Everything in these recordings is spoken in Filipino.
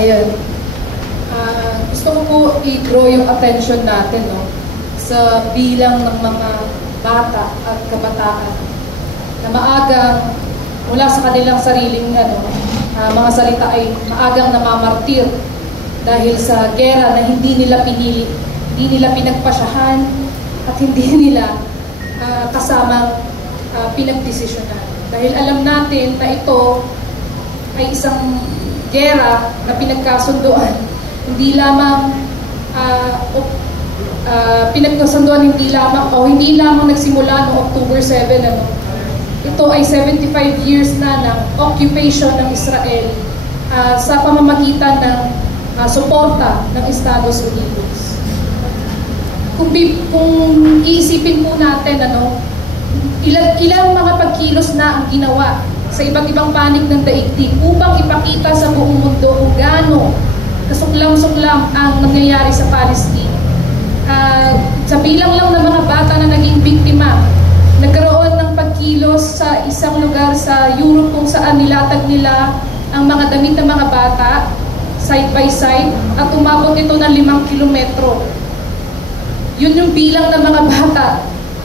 Ayun. Gusto ko po i-draw yung attention natin, no, sa bilang ng mga bata at kabataan na maagang mula sa kanilang sariling mga salita ay maagang namamartir dahil sa gera na hindi nila pinili, hindi nila pinagpasyahan at hindi nila kasamang pinagdesisyonan. Dahil alam natin na ito ay isang gera na pinagkasunduan, hindi lamang pinagkasunduan hindi lamang nagsimula noong October 7, ito ay 75 years na ng occupation ng Israel sa pamamagitan ng suporta ng Estados Unidos. Kung iisipin po natin, ilang mga pagkilos na ang ginawa sa iba't ibang panig ng daigdig upang ipakita sa buong mundo kung gaano kasuklam-suklam ang nangyayari sa Palestine. Sa bilang lang ng mga bata na naging biktima, nagkaroon ng pagkilos sa isang lugar sa Europe kung saan nilatag nila ang mga damit ng mga bata side by side at umabot ito ng 5 kilometro. Yun yung bilang ng mga bata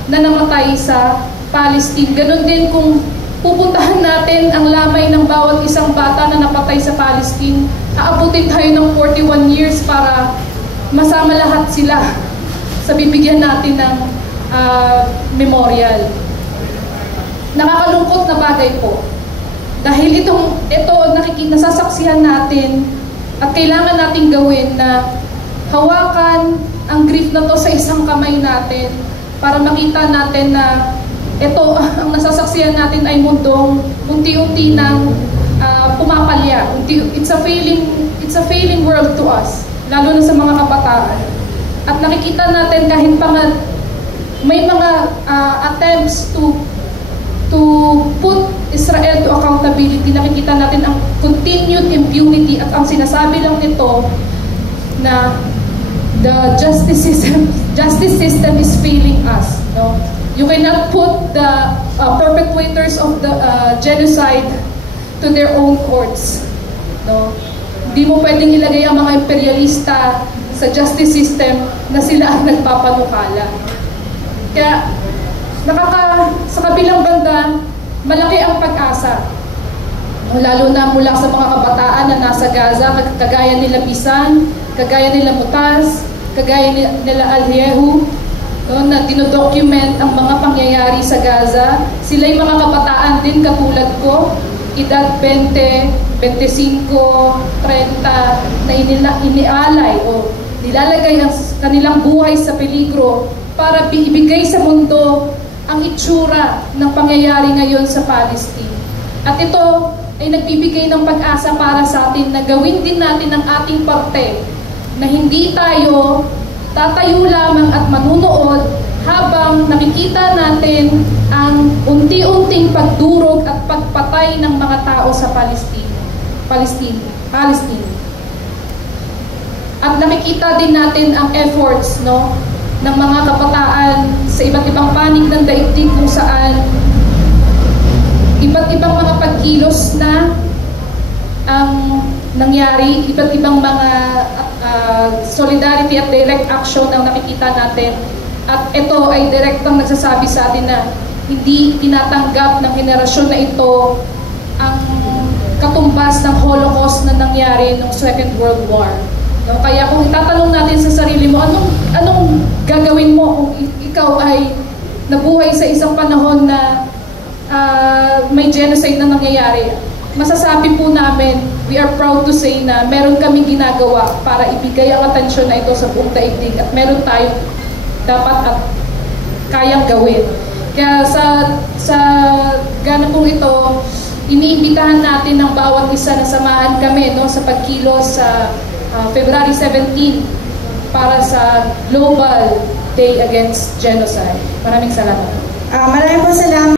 na namatay sa Palestine. Ganon din kung pupuntahan natin ang lamay ng bawat isang bata na napatay sa Palestine, aabutin tayo ng 41 years para masama lahat sila sa bibigyan natin ng memorial. Nakakalungkot na bagay po. Dahil ito nasasaksihan natin at kailangan nating gawin na hawakan ang grief na to sa isang kamay natin para makita natin na ito, ang nasasaksihan natin ay mundong unti-unti nang pumapalya. It's a failing world to us, lalo na sa mga kabataan. At nakikita natin kahit pa may mga attempts to put Israel to accountability, nakikita natin ang continued impunity at ang sinasabi lang nito na the justice system is failing us. No? You cannot put the perpetrators of the genocide to their own courts. No? Hindi mo pwedeng ilagay ang mga imperialista sa justice system na sila ang nagpapanukala. Kaya sa kabilang banda, malaki ang pag-asa. Lalo na mula sa mga kabataan na nasa Gaza, kagaya nila Bisan, kagaya nila Mutas, kagaya nila Al-Yehu, na dinodocument ang mga pangyayari sa Gaza. Sila'y mga kabataan din katulad ko, edad 20, 25, 30, na inialay o nilalagay ang kanilang buhay sa peligro para ibigay sa mundo ang itsura ng pangyayari ngayon sa Palestine. At ito ay nagbibigay ng pag-asa para sa atin na gawin din natin ang ating parte, na hindi tayo tatayo lamang at manunood habang nakikita natin ang unti-unting pagdurog at pagpatay ng mga tao sa Palestine. At nakikita din natin ang efforts, ng mga kabataan sa iba't ibang panig ng daigdig kung saan iba't ibang mga pagkilos na ang nangyari, iba't ibang mga solidarity at direct action ang nakikita natin. At ito ay direktang nagsasabi sa atin na hindi tinatanggap ng henerasyon na ito ang katumbas ng Holocaust na nangyari noong Second World War. No? Kaya kung itatanong natin sa sarili mo, anong gagawin mo kung ikaw ay nabuhay sa isang panahon na may genocide na nangyayari? Masasabi po namin, we are proud to say na meron kaming ginagawa para ibigay ang atensyon na ito sa buong daigdig at meron tayong dapat at kayang gawin. Kaya sa gana pong ito, iniimbitahan natin ng bawat isa na samahan kami sa pagkilos sa February 17 para sa Global Day Against Genocide. Maraming salamat. Maraming po salamat.